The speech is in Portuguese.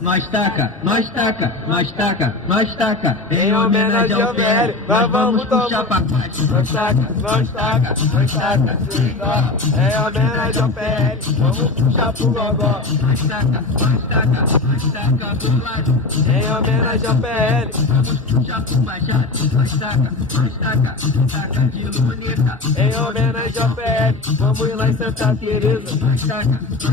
Nós taca, nós taca, nós taca, nós taca. Em homenagem ao velho, nós vamos puxar pra baixo. Nós taca, nós taca, nós taca. Em homenagem ao velho, vamos puxar pro gogó. Nós taca pro lado. Em homenagem ao PL, Vamos puxar pro baixado. Nós taca de luneta. em homenagem ao PL, vamos lá em Santa Teresa. Nós taca.